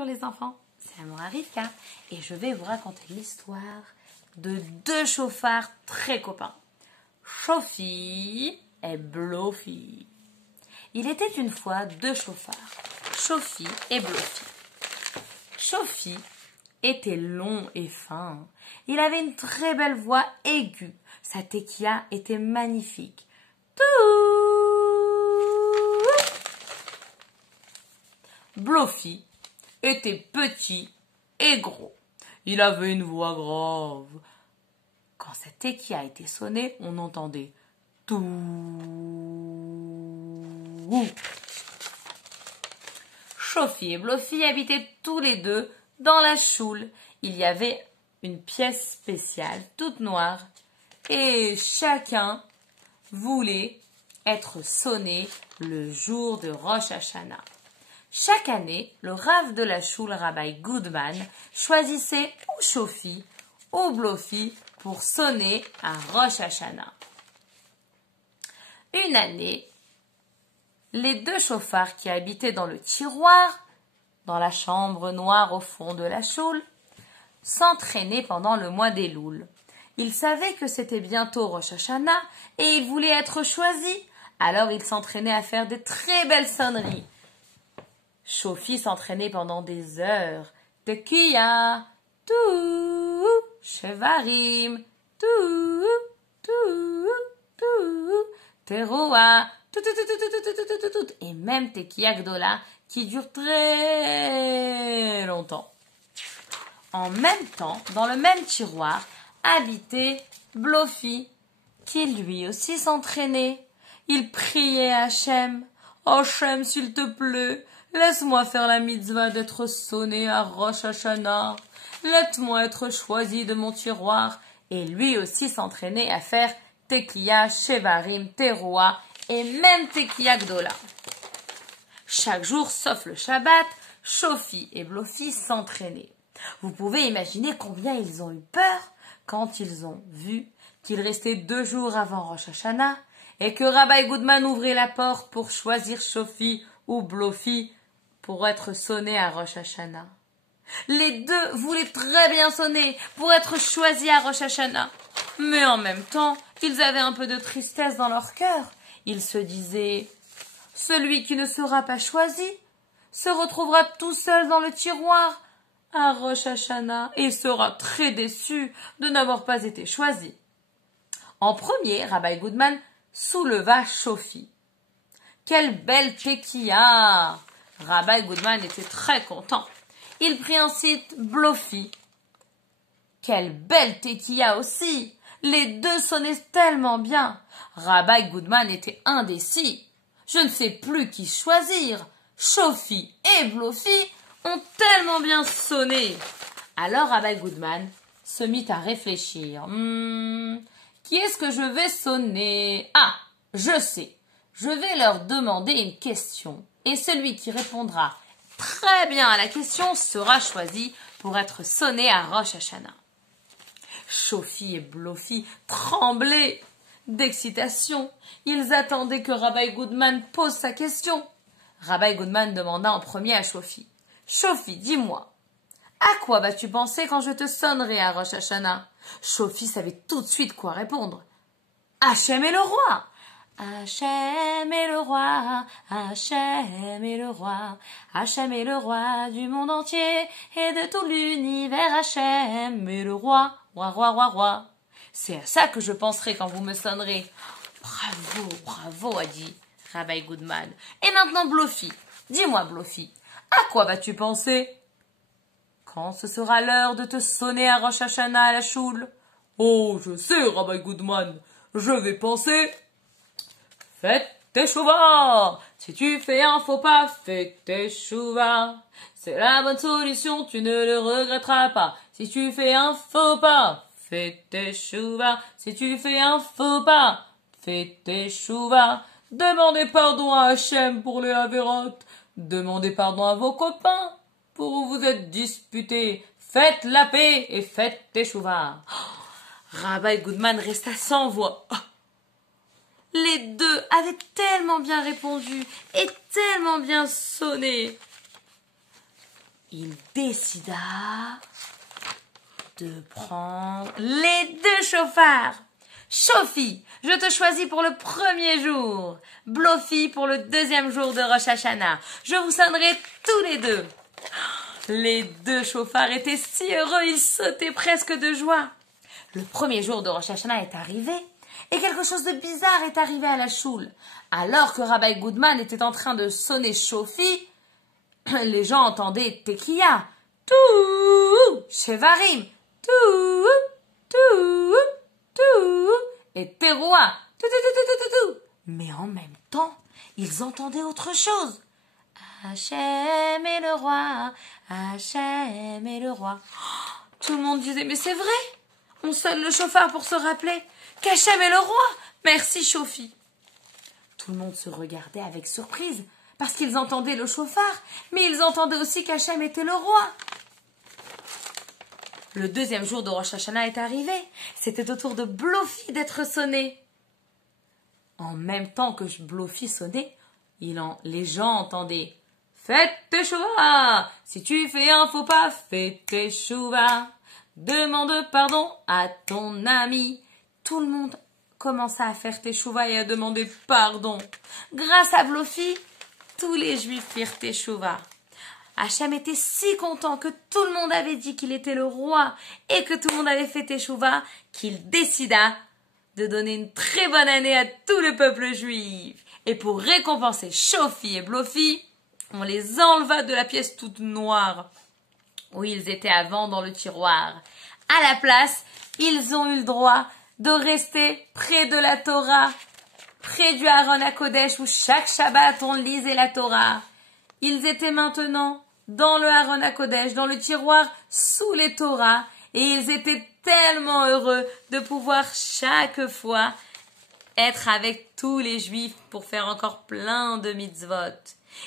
Bonjour les enfants, c'est Amora Rivka et je vais vous raconter l'histoire de deux chauffards très copains, Shofi et Blofi. Il était une fois deux chauffards, Shofi et Blofi. Shofi était long et fin, il avait une très belle voix aiguë, sa tequilla était magnifique. Blofi était petit et gros. Il avait une voix grave. Quand sa tequilla était sonnée, on entendait tout. Shofi et Blofi habitaient tous les deux dans la choule. Il y avait une pièce spéciale, toute noire, et chacun voulait être sonné le jour de Rosh Hashanah. Chaque année, le Rav de la choule, Rabbi Goodman, choisissait ou Shofi ou Blofi pour sonner à Rosh Hashanah. Une année, les deux chauffards qui habitaient dans le tiroir, dans la chambre noire au fond de la choule, s'entraînaient pendant le mois d'Elul. Ils savaient que c'était bientôt Rosh Hashanah et ils voulaient être choisis. Alors ils s'entraînaient à faire des très belles sonneries. Shofi s'entraînait pendant des heures. Tequilla, tout, Shevarim, tout, Teroa, tout, et même Tequilla Gdola qui dure très longtemps. En même temps, dans le même tiroir, habitait Blofi, qui lui aussi s'entraînait. Il priait à Hachem. « Hachem, s'il te plaît, laisse-moi faire la mitzvah d'être sonné à Rosh Hashanah. Laisse-moi être choisi de mon tiroir. » Et lui aussi s'entraînait à faire Tequilla, Shevarim, Teroa et même Tequilla Gdola. Chaque jour, sauf le Shabbat, Shofi et Blofi s'entraînaient. Vous pouvez imaginer combien ils ont eu peur quand ils ont vu qu'il restait 2 jours avant Rosh Hashanah et que Rabbi Goodman ouvrait la porte pour choisir Shofi ou Blofi pour être sonnés à Rosh Hashanah. Les deux voulaient très bien sonner pour être choisis à Rosh Hashanah. Mais en même temps, ils avaient un peu de tristesse dans leur cœur. Ils se disaient « Celui qui ne sera pas choisi se retrouvera tout seul dans le tiroir à Rosh Hashanah et sera très déçu de n'avoir pas été choisi. » En premier, Rabbi Goodman souleva Shofi. « Quelle belle tequilla !» Rabbi Goodman était très content. Il prit ensuite Blofi. « Quelle belle tequilla aussi !» Les deux sonnaient tellement bien. Rabbi Goodman était indécis. Je ne sais plus qui choisir. Shofi et Blofi ont tellement bien sonné. Alors Rabbi Goodman se mit à réfléchir. Qui est-ce que je vais sonner? Ah, je sais. Je vais leur demander une question. Et celui qui répondra très bien à la question sera choisi pour être sonné à Rosh Hashanah. Shofi et Blofi tremblaient d'excitation. Ils attendaient que Rabbi Goodman pose sa question. Rabbi Goodman demanda en premier à Shofi. « Shofi, dis-moi, à quoi vas-tu penser quand je te sonnerai à Rosh Hashanah ?» Shofi savait tout de suite quoi répondre. « Hachem est le roi !»« Hachem est le roi, Hachem est le roi, Hachem est le roi du monde entier et de tout l'univers, Hachem est le roi, roi, roi, roi, roi. » C'est à ça que je penserai quand vous me sonnerez. Bravo, bravo, a dit Rabbi Goodman. Et maintenant, Blofi, dis-moi, Blofi, à quoi vas-tu penser quand ce sera l'heure de te sonner à Rosh Hashanah à la choule? Oh, je sais, Rabbi Goodman, je vais penser... Faites tes chouvas. Si tu fais un faux pas, fais tes chouvas. C'est la bonne solution, tu ne le regretteras pas. Si tu fais un faux pas, fais tes chouvas. Si tu fais un faux pas, fais tes chouvas. Demandez pardon à Hachem pour les avérotes. Demandez pardon à vos copains pour où vous êtes disputés. Faites la paix et faites tes chouvas. Rabbi Goodman resta sans voix. Les deux avaient tellement bien répondu et tellement bien sonné. il décida de prendre les 2 chauffards. Shofi, je te choisis pour le premier jour. Blofi pour le 2e jour de Rosh Hashanah. Je vous sonnerai tous les 2. Les 2 chauffards étaient si heureux, ils sautaient presque de joie. Le premier jour de Rosh Hashanah est arrivé et quelque chose de bizarre est arrivé à la choule. Alors que Rabbi Goodman était en train de sonner Shofi, les gens entendaient Tekiya, tout, Shevarim, tout, tout, tout, et Teroua, tout, tout, tout, tout, tout, tout. Mais en même temps, ils entendaient autre chose. Hachem est le roi, Hachem est le roi. Tout le monde disait, mais c'est vrai, on sonne le chauffard pour se rappeler qu'Hachem est le roi. Merci Shofi. Tout le monde se regardait avec surprise parce qu'ils entendaient le chauffard, mais ils entendaient aussi qu'Hachem était le roi. Le 2e jour de Rosh Hashanah est arrivé. C'était au tour de Blofi d'être sonné. En même temps que Blofi sonnait, les gens entendaient « Faites teshuva! Si tu fais un faux pas, fais teshuva! Demande pardon à ton ami! » Tout le monde commença à faire teshuva et à demander pardon. Grâce à Blofi, tous les Juifs firent teshuva. Hachem était si content que tout le monde avait dit qu'il était le roi et que tout le monde avait fait teshuva qu'il décida de donner une très bonne année à tout le peuple juif. Et pour récompenser Shofi et Blofi, on les enleva de la pièce toute noire où ils étaient avant dans le tiroir. À la place, ils ont eu le droit de rester près de la Torah, près du Aron HaKodesh où chaque Shabbat on lisait la Torah. Ils étaient maintenant dans le Aron HaKodesh, dans le tiroir sous les Torahs, et ils étaient tellement heureux de pouvoir chaque fois être avec tous les Juifs pour faire encore plein de mitzvot.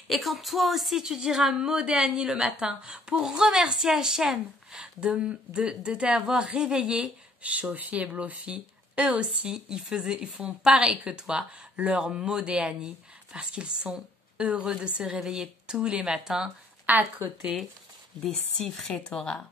Et quand toi aussi tu diras Modéani le matin pour remercier Hachem de t'avoir réveillé, Shofi et Blofi, eux aussi, ils font pareil que toi, leur Modéani, parce qu'ils sont heureux de se réveiller tous les matins à côté des Sifrei Torah.